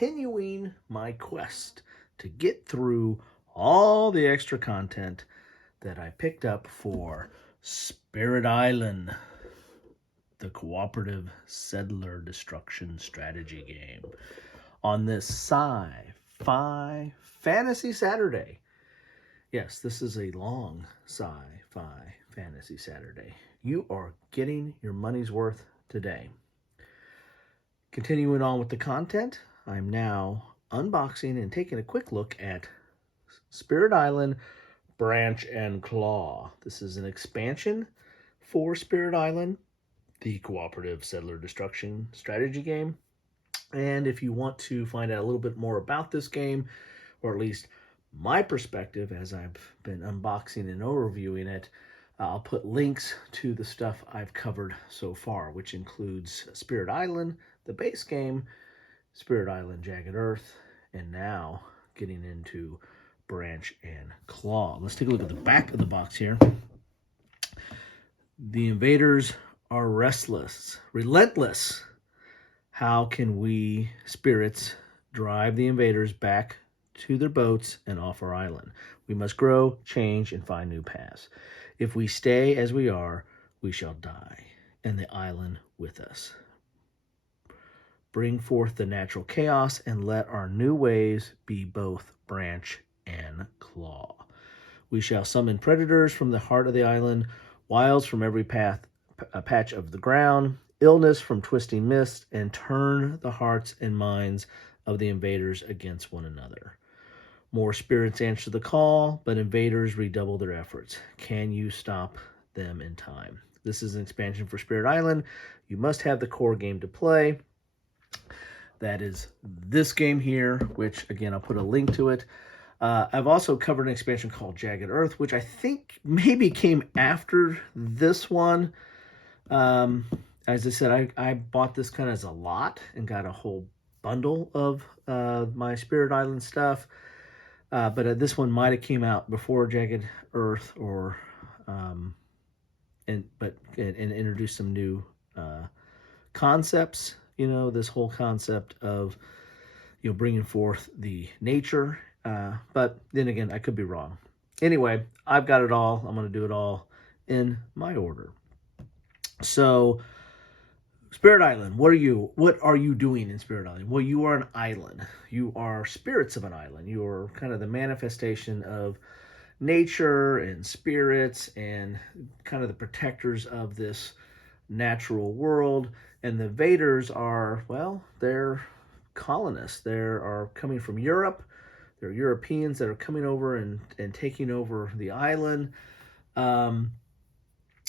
continuing my quest to get through all the extra content that I picked up for Spirit Island, the cooperative settler destruction strategy game, on this Sci-Fi Fantasy Saturday. Yes, this is a long Sci-Fi Fantasy Saturday. You are getting your money's worth today. Continuing on with the content, I'm now unboxing and taking a quick look at Spirit Island Branch and Claw. This is an expansion for Spirit Island, the cooperative settler destruction strategy game. And if you want to find out a little bit more about this game, or at least my perspective as I've been unboxing and overviewing it, I'll put links to the stuff I've covered so far, which includes Spirit Island, the base game, Spirit Island Jagged Earth, and now getting into Branch and Claw. Let's take a look at the back of the box here. The invaders are restless, relentless. How can we, spirits, drive the invaders back to their boats and off our island? We must grow, change, and find new paths. If we stay as we are, we shall die, and the island with us. Bring forth the natural chaos, and let our new ways be both branch and claw. We shall summon predators from the heart of the island, wilds from every patch of the ground, illness from twisting mist, and turn the hearts and minds of the invaders against one another. More spirits answer the call, but invaders redouble their efforts. Can you stop them in time? This is an expansion for Spirit Island. You must have the core game to play. That is this game here, which, again, I'll put a link to it. I've also covered an expansion called Jagged Earth, which I think maybe came after this one. As I said, I bought this kind of as a lot and got a whole bundle of my Spirit Island stuff. But this one might have came out before Jagged Earth, or and introduced some new concepts. You know, this whole concept of bringing forth the nature. But then again, I could be wrong. Anyway, I've got it all. I'm going to do it all in my order. So, Spirit Island, what are you doing in Spirit Island? Well, you are an island. You are spirits of an island. You are kind of the manifestation of nature and spirits and kind of the protectors of this natural world. And the invaders are, well, they're colonists. They are coming from Europe. They're Europeans that are coming over and taking over the island. And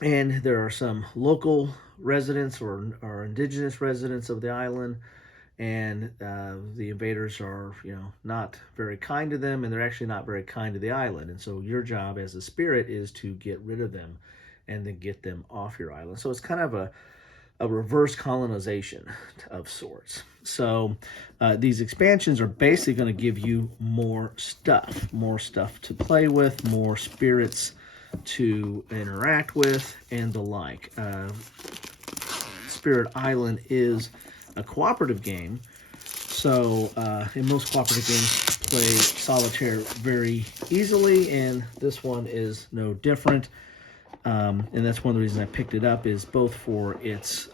there are some local residents or indigenous residents of the island, and the invaders are, not very kind to them, and they're actually not very kind to the island. And so your job as a spirit is to get rid of them and then get them off your island. So it's kind of a reverse colonization of sorts. So these expansions are basically going to give you more stuff to play with, more spirits to interact with, and the like. Spirit Island is a cooperative game, so in most cooperative games play solitaire very easily, and this one is no different. And that's one of the reasons I picked it up, is both for its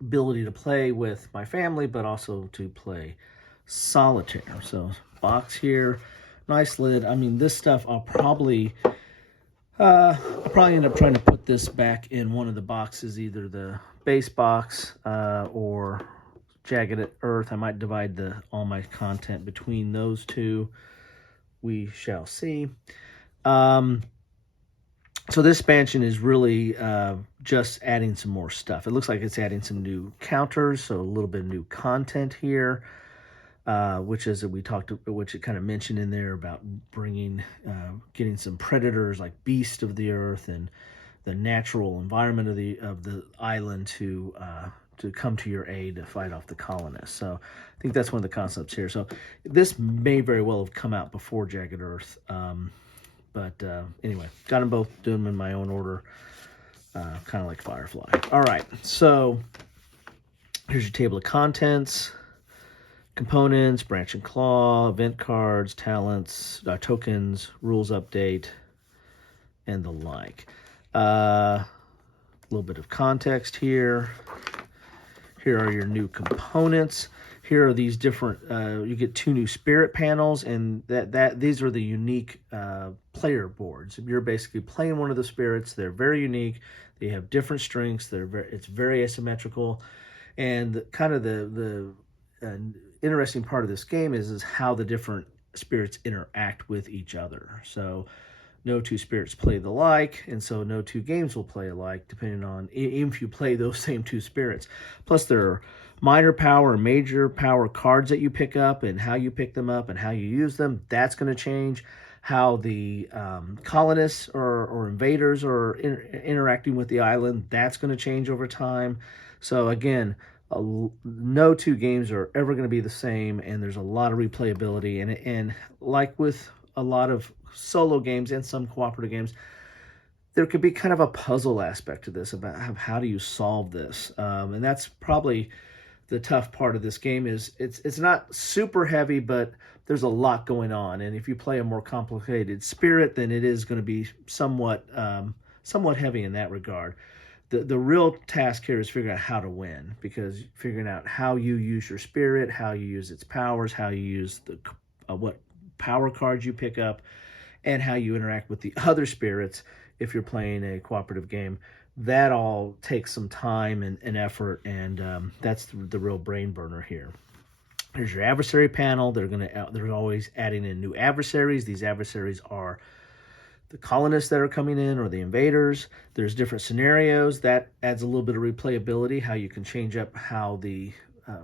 ability to play with my family, but also to play solitaire. So box here, nice lid. I mean, this stuff I'll probably end up trying to put this back in one of the boxes, either the base box or Jagged Earth. I might divide all my content between those two. We shall see. So this expansion is really just adding some more stuff. It looks like it's adding some new counters, so a little bit of new content here, which it kind of mentioned in there about getting some predators like beast of the earth and the natural environment of the island to come to your aid to fight off the colonists. So I think that's one of the concepts here. So this may very well have come out before Jagged Earth. But anyway, got them both, doing them in my own order, kind of like Firefly. All right, so here's your table of contents. components, branch and claw, event cards, talents, tokens, rules update, and the like. A little bit of context here. Here are your new components. Here are these different, you get 2 new spirit panels, and these are the unique player boards. You're basically playing one of the spirits. They're very unique. They have different strengths. It's very asymmetrical. And the interesting part of this game is how the different spirits interact with each other. So no 2 spirits play the like, and so no 2 games will play alike, depending on even if you play those same 2 spirits. Plus, there are minor power and major power cards that you pick up, and how you pick them up and how you use them. That's going to change how the colonists or invaders are interacting with the island. That's going to change over time. So again, no 2 games are ever going to be the same, and there's a lot of replayability. And like with a lot of solo games and some cooperative games, there could be kind of a puzzle aspect to this about how do you solve this. And that's probably the tough part of this game. Is it's not super heavy, but there's a lot going on. And if you play a more complicated spirit, then it is going to be somewhat heavy in that regard. The real task here is figuring out how to win, because figuring out how you use your spirit, how you use its powers, how you use what power cards you pick up, and how you interact with the other spirits if you're playing a cooperative game. That all takes some time and effort, and that's the real brain burner here. Here's your adversary panel. They're always adding in new adversaries. These adversaries are the colonists that are coming in, or the invaders. There's different scenarios that adds a little bit of replayability, how you can change up how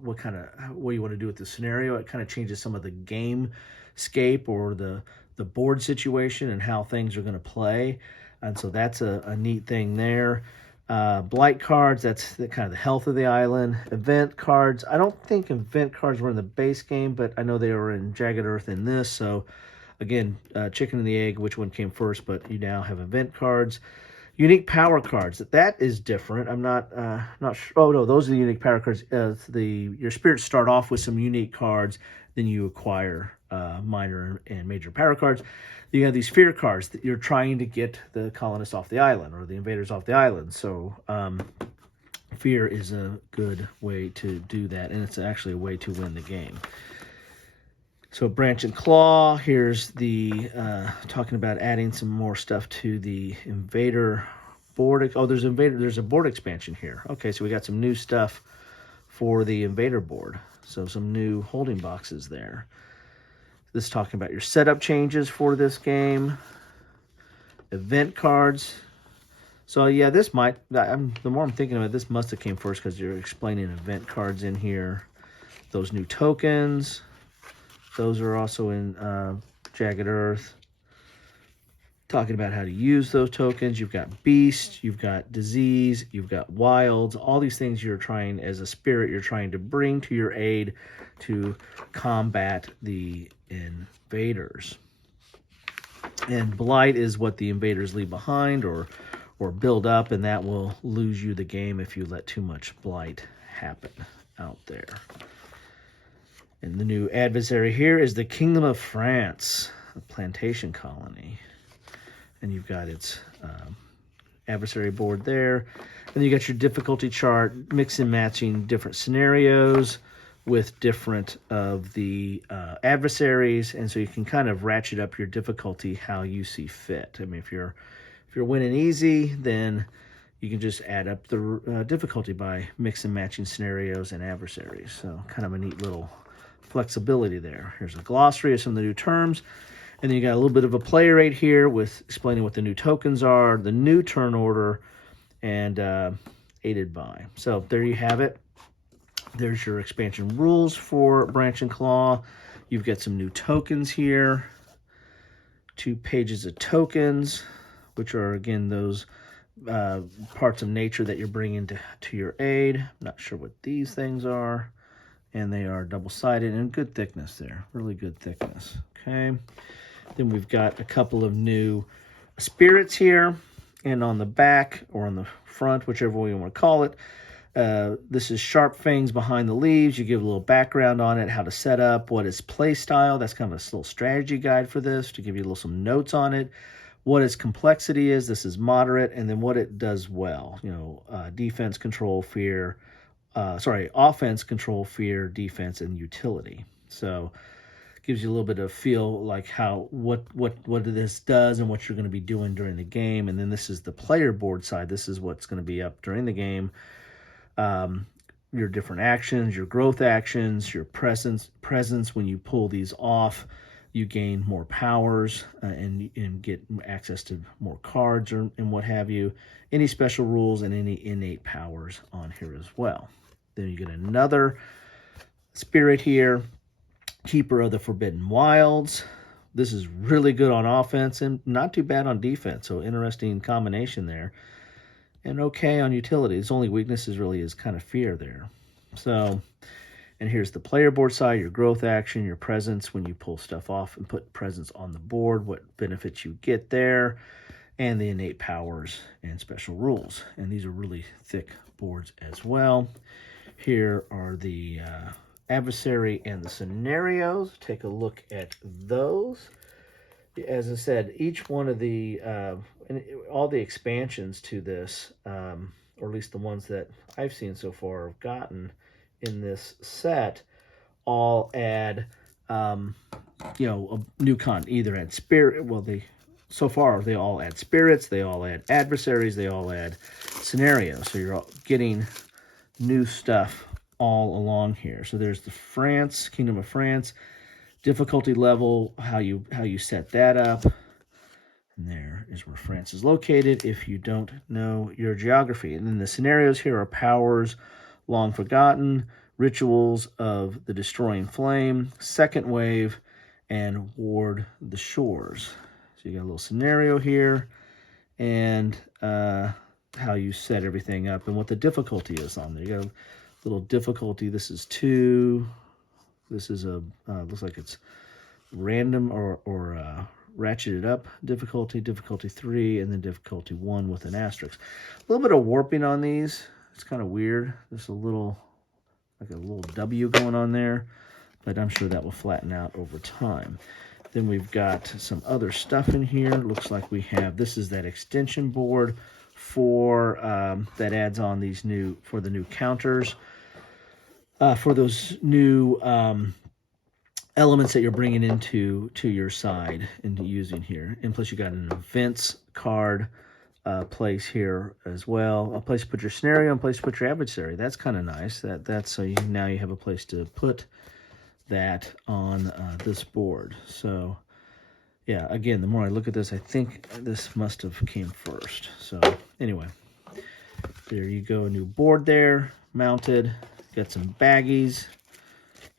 what you want to do with the scenario. It kind of changes some of the game scape or the board situation and how things are going to play. And so that's a neat thing there. Blight cards, that's kind of the health of the island. Event cards, I don't think event cards were in the base game, but I know they were in Jagged Earth in this. So again, chicken and the egg, which one came first, but you now have event cards. Unique power cards, that is different. I'm not sure. Oh no, those are the unique power cards. Your spirits start off with some unique cards, then you acquire minor and major power cards. You have these fear cards that you're trying to get the colonists off the island, or the invaders off the island. So fear is a good way to do that, and it's actually a way to win the game. So branch and claw, here's the talking about adding some more stuff to the invader board. Oh, there's a board expansion here. Okay, so we got some new stuff for the invader board. So some new holding boxes there. This is talking about your setup changes for this game. Event cards. So yeah, the more I'm thinking about it, this must have came first, because you're explaining event cards in here. Those new tokens. Those are also in Jagged Earth. Talking about how to use those tokens. You've got Beast, you've got Disease, you've got Wilds. All these things you're trying, as a spirit, you're trying to bring to your aid to combat the invaders. And Blight is what the invaders leave behind or build up, and that will lose you the game if you let too much Blight happen out there. And the new adversary here is the Kingdom of France, a plantation colony. And you've got its adversary board there. And you got your difficulty chart, mix and matching different scenarios with different of the adversaries. And so you can kind of ratchet up your difficulty how you see fit. I mean, if you're winning easy, then you can just add up the difficulty by mix and matching scenarios and adversaries. So kind of a neat little flexibility there. Here's a glossary of some of the new terms, and then you got a little bit of a player aid here with explaining what the new tokens are, the new turn order, and aided by. So there you have it. There's your expansion rules for Branch and Claw. You've got some new tokens here, 2 pages of tokens, which are again those parts of nature that you're bringing to your aid. I'm not sure what these things are. And they are double-sided and good thickness there. Really good thickness. Okay. Then we've got a couple of new spirits here. And on the back, or on the front, whichever way you want to call it, This is Sharp Fangs Behind the Leaves. You give a little background on it, how to set up, what is play style. That's kind of a little strategy guide for this to give you some notes on it. What its complexity is. This is moderate, and then what it does well. Defense, control, fear. Offense, control, fear, defense, and utility. So gives you a little bit of feel like what this does and what you're going to be doing during the game. And then this is the player board side. This is what's going to be up during the game. Your different actions, your growth actions, your presence. When you pull these off, you gain more powers and get access to more cards and what have you. Any special rules and any innate powers on here as well. Then you get another spirit here. Keeper of the Forbidden Wilds. This is really good on offense and not too bad on defense. So interesting combination there. And okay on utility. Its only weakness really is kind of fear there. So, and here's the player board side, your growth action, your presence when you pull stuff off and put presence on the board, what benefits you get there, and the innate powers and special rules. And these are really thick boards as well. Here are the Adversary and the Scenarios. Take a look at those. As I said, each one of the all the expansions to this, or at least the ones that I've seen so far have gotten in this set, all add a new con. Either add spirit. Well, so far they all add spirits. They all add adversaries. They all add scenarios. So you're all getting new stuff all along here. So there's the Kingdom of France, difficulty level, how you set that up. And there is where France is located if you don't know your geography. And then the scenarios here are powers long forgotten, rituals of the destroying flame, second wave, and ward the shores. So you got a little scenario here and how you set everything up and what the difficulty is on there. You got a little difficulty. This is 2. This is looks like it's random or ratcheted up difficulty 3, and then difficulty 1 with an asterisk. A little bit of warping on these. It's kind of weird. There's a little W going on there, but I'm sure that will flatten out over time. Then we've got some other stuff in here. Looks like we have, this is that extension board for that adds on these new counters. For those new elements that you're bringing into your side and using here. And plus you got an events card place here as well. A place to put your scenario and a place to put your adversary. That's kind of nice. That's so now you have a place to put that on this board. So yeah, again, the more I look at this, I think this must have came first. So anyway, there you go. A new board there mounted. Got some baggies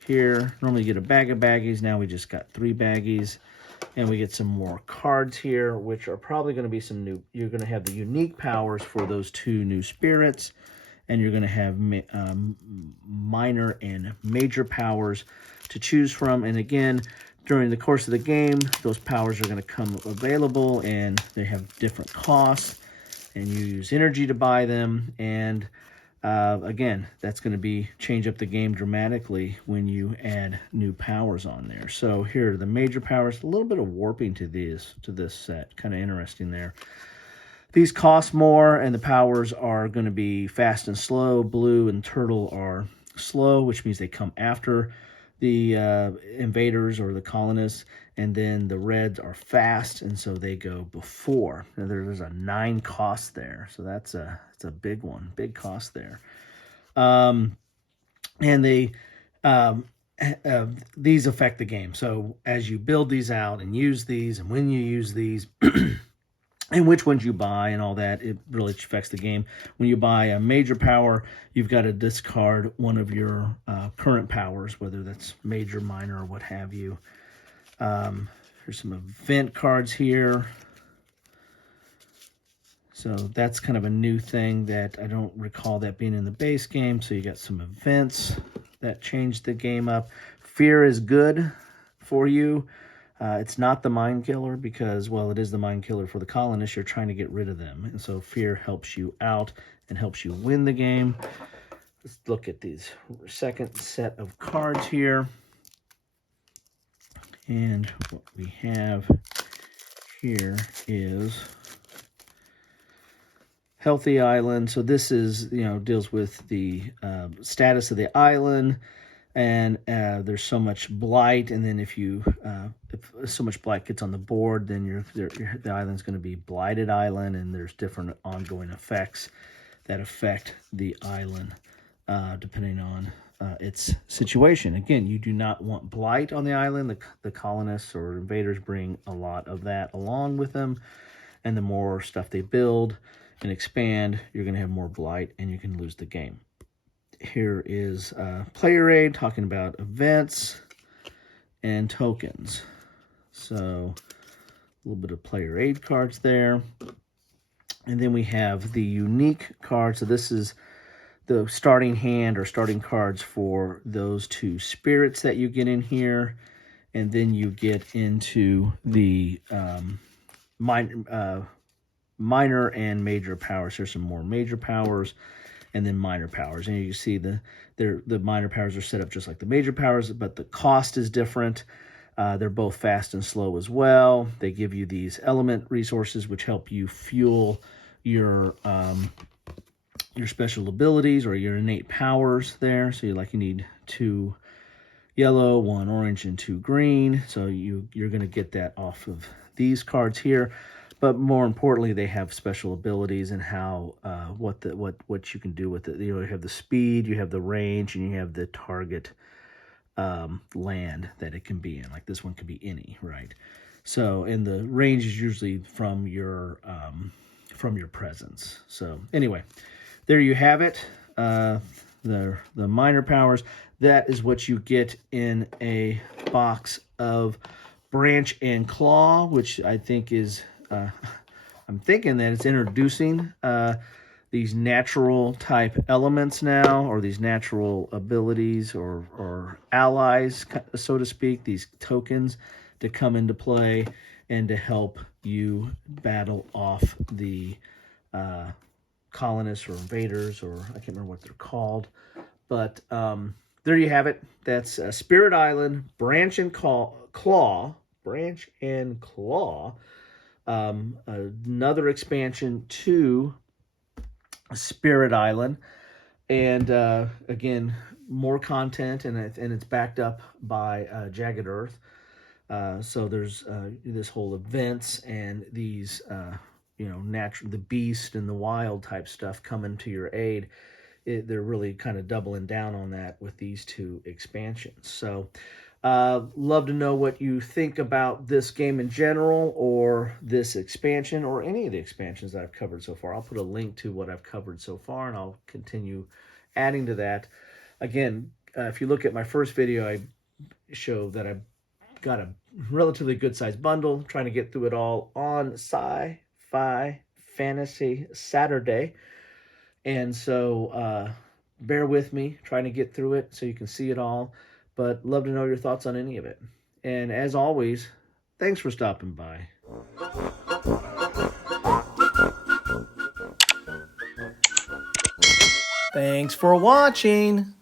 here. Normally you get a bag of baggies. Now we just got 3 baggies. And we get some more cards here, which are probably going to be some new. You're going to have the unique powers for those 2 new spirits. And you're going to have minor and major powers to choose from. And again, during the course of the game, those powers are going to come available. And they have different costs. And you use energy to buy them. And again, that's going to change up the game dramatically when you add new powers on there. So here are the major powers. A little bit of warping to this set. Kind of interesting there. These cost more, and the powers are going to be fast and slow. Blue and turtle are slow, which means they come after the invaders or the colonists. And then the reds are fast, and so they go before. Now there's a 9 cost there, so that's a big one, big cost there. And they these affect the game. So as you build these out and use these, and when you use these, and which ones you buy and all that, it really affects the game. When you buy a major power, you've got to discard one of your current powers, whether that's major, minor, or what have you. Here's some event cards here. So that's kind of a new thing that I don't recall that being in the base game. So you got some events that changed the game up. Fear is good for you. It's not the mind killer because, well, it is the mind killer for the colonists. You're trying to get rid of them. And so fear helps you out and helps you win the game. let's look at these second set of cards here. And what we have here is Healthy Island. So this is, deals with the status of the island, and there's so much blight, and then if so much blight gets on the board, then the island's going to be blighted island, and there's different ongoing effects that affect the island depending on its situation. Again, you do not want blight on the island. The colonists or invaders bring a lot of that along with them, and the more stuff they build and expand, you're going to have more blight, and you can lose the game. Here is player aid, talking about events and tokens. So a little bit of player aid cards there. And then we have the unique card. So this is the starting hand or starting cards for those two spirits that you get in here. And then you get into the minor and major powers. There's some more major powers and then minor powers. And you see the minor powers are set up just like the major powers, but the cost is different. They're both fast and slow as well. They give you these element resources which help you fuel your special abilities or your innate powers there. So you need 2 yellow, 1 orange, and 2 green. So you're going to get that off of these cards here. But more importantly, they have special abilities and how what you can do with it. You have the speed, you have the range, and you have the target land that it can be in. Like this one could be any, right? So, and the range is usually from your presence. So anyway, there you have it. The minor powers. That is what you get in a box of Branch and Claw, which I think is. I'm thinking that it's introducing these natural type elements now, or these natural abilities or allies, so to speak, these tokens to come into play and to help you battle off the colonists or invaders, or I can't remember what they're called. But there you have it. That's Spirit Island, Branch and Claw. Another expansion to Spirit Island, and again, more content, and it's backed up by Jagged Earth. So there's this whole events and these the beast and the wild type stuff coming to your aid. They're really kind of doubling down on that with these 2 expansions. So love to know what you think about this game in general, or this expansion, or any of the expansions that I've covered so far. I'll put a link to what I've covered so far, and I'll continue adding to that. Again, if you look at my first video, I show that I've got a relatively good-sized bundle, trying to get through it all on Sci-Fi Fantasy Saturday. And so bear with me trying to get through it so you can see it all. But love to know your thoughts on any of it. And as always, thanks for stopping by. Thanks for watching.